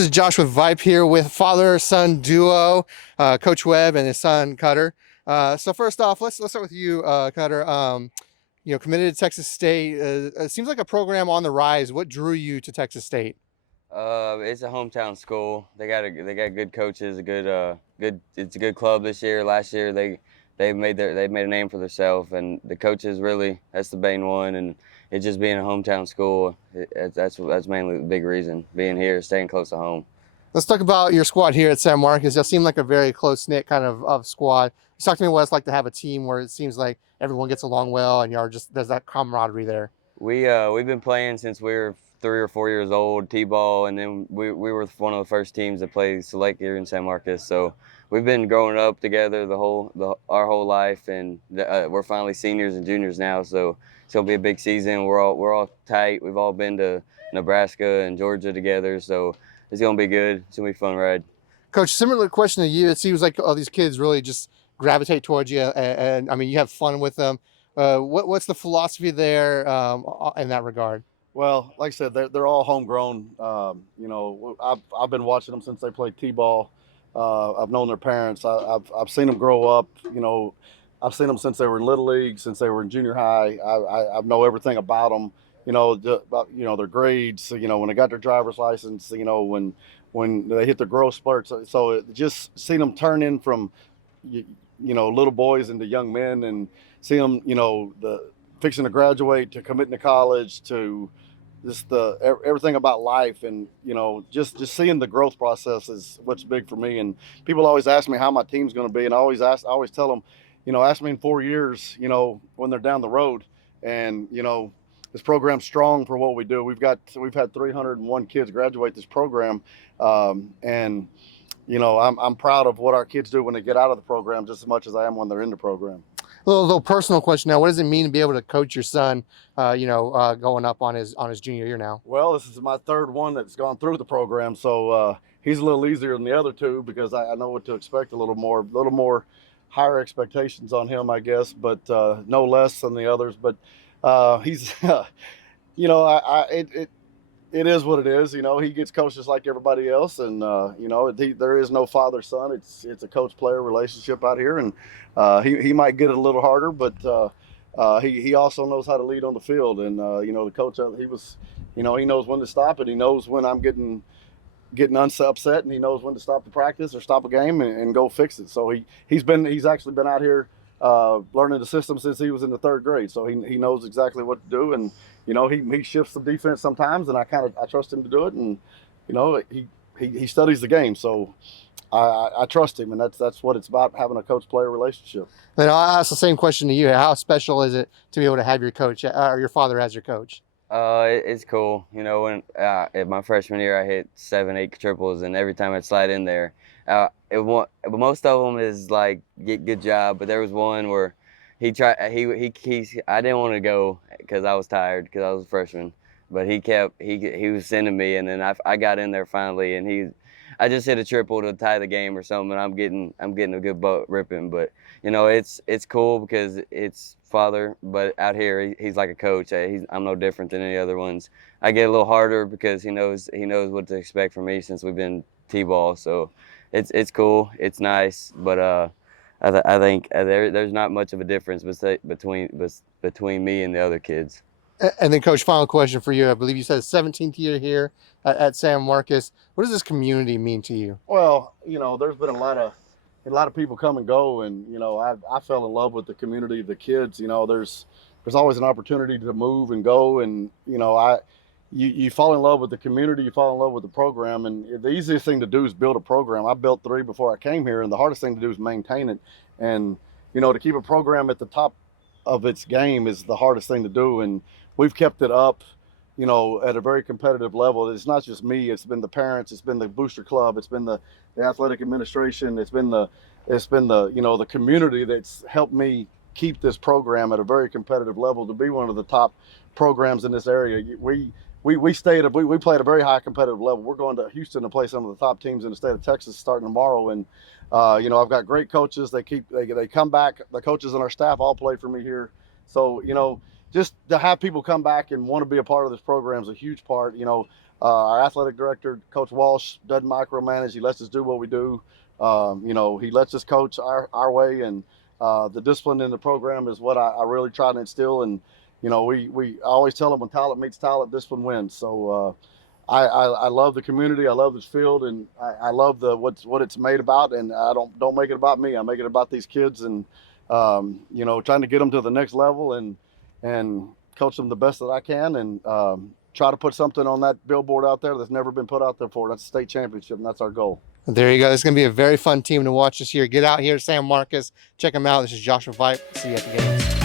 This is Josh with VYPE here with father-son duo, Coach Webb and his son Kutter. So first off, let's start with you, Kutter. Committed to Texas State. It seems like a program on the rise. What drew you to Texas State? It's a hometown school. They got good coaches, it's a good club this year. Last year they made a name for themselves, and the coaches really, that's the main one. And it just being a hometown school, that's mainly the big reason. Being here, staying close to home. Let's talk about your squad here at San Marcos. You seem like a very close-knit kind of squad. Just talk to me what it's like to have a team where it seems like everyone gets along well and there's that camaraderie there. We've been playing since we were 3 or 4 years old, T-ball, and then we were one of the first teams that played select here in San Marcos. So we've been growing up together our whole life, and we're finally seniors and juniors now. So it's gonna be a big season. We're all tight. We've all been to Nebraska and Georgia together, so it's gonna be good. It's gonna be a fun ride. Coach, similar question to you. It seems like all these kids really just gravitate towards you, and I mean, you have fun with them. What's the philosophy there in that regard? Well, like I said, they're all homegrown. I've been watching them since they played t-ball. I've known their parents. I've seen them grow up. I've seen them since they were in little league, since they were in junior high. I know everything about them. About their grades. When they got their driver's license. When they hit their growth spurts. So just seeing them turn in from little boys into young men, and see them fixing to graduate, to committing to college, to just everything about life. And just seeing the growth process is what's big for me. And people always ask me how my team's going to be, and I always tell them, ask me in 4 years, when they're down the road. And this program's strong for what we do. We've had 301 kids graduate this program, and I'm proud of what our kids do when they get out of the program, just as much as I am when they're in the program. A little personal question now. What does it mean to be able to coach your son, going up on his junior year now? Well, this is my third one that's gone through the program, so he's a little easier than the other two, because I know what to expect, a little more higher expectations on him, I guess, but no less than the others. But he's, it is what it is. He gets coached just like everybody else, and there is no father-son. It's a coach-player relationship out here, and he might get it a little harder, but he also knows how to lead on the field. And the coach, he knows when to stop it. He knows when I'm getting upset, and he knows when to stop the practice or stop a game and go fix it. So he's actually been out here learning the system since he was in the third grade. So he knows exactly what to do, and he shifts the defense sometimes, and I trust him to do it. And he studies the game, so I trust him, and that's what it's about, having a coach-player relationship. Then I'll ask the same question to you. How special is it to be able to have your coach or your father as your coach? It's cool. When in my freshman year, I hit 7-8 triples, and every time I'd slide in there, most of them is like good job. But there was one where I didn't want to go because I was tired, because I was a freshman. But he was sending me, and then I got in there finally, and I just hit a triple to tie the game or something. And I'm getting a good butt ripping. But it's cool because it's father. But out here he's like a coach. I'm no different than any other ones. I get a little harder because he knows what to expect from me since we've been t-ball. So it's cool. It's nice. But I think there's not much of a difference between me and the other kids. And then, Coach, final question for you. I believe you said 17th year here at San Marcos. What does this community mean to you? Well, there's been a lot of people come and go, and I fell in love with the community, the kids. There's always an opportunity to move and go, and you fall in love with the community, you fall in love with the program, and the easiest thing to do is build a program. I built 3 before I came here, and the hardest thing to do is maintain it. And to keep a program at the top of its game is the hardest thing to do, and we've kept it up, at a very competitive level. It's not just me, it's been the parents, it's been the booster club, it's been the athletic administration, it's been the the community that's helped me keep this program at a very competitive level, to be one of the top programs in this area. We play at a very high competitive level. We're going to Houston to play some of the top teams in the state of Texas starting tomorrow, and I've got great coaches. They come back. The coaches on our staff all play for me here, so just to have people come back and want to be a part of this program is a huge part. Our athletic director, Coach Walsh, doesn't micromanage. He lets us do what we do. He lets us coach our way, and the discipline in the program is what I really try to instill. And we always tell them, when talent meets talent, discipline wins. So I love the community. I love this field, and I love what it's made about. And I don't make it about me. I make it about these kids, and trying to get them to the next level and coach them the best that I can, and try to put something on that billboard out there that's never been put out there before. That's a state championship, and that's our goal. There you go. It's going to be a very fun team to watch this year. Get out here to San Marcos. Check them out. This is Joshua VYPE. See you at the games.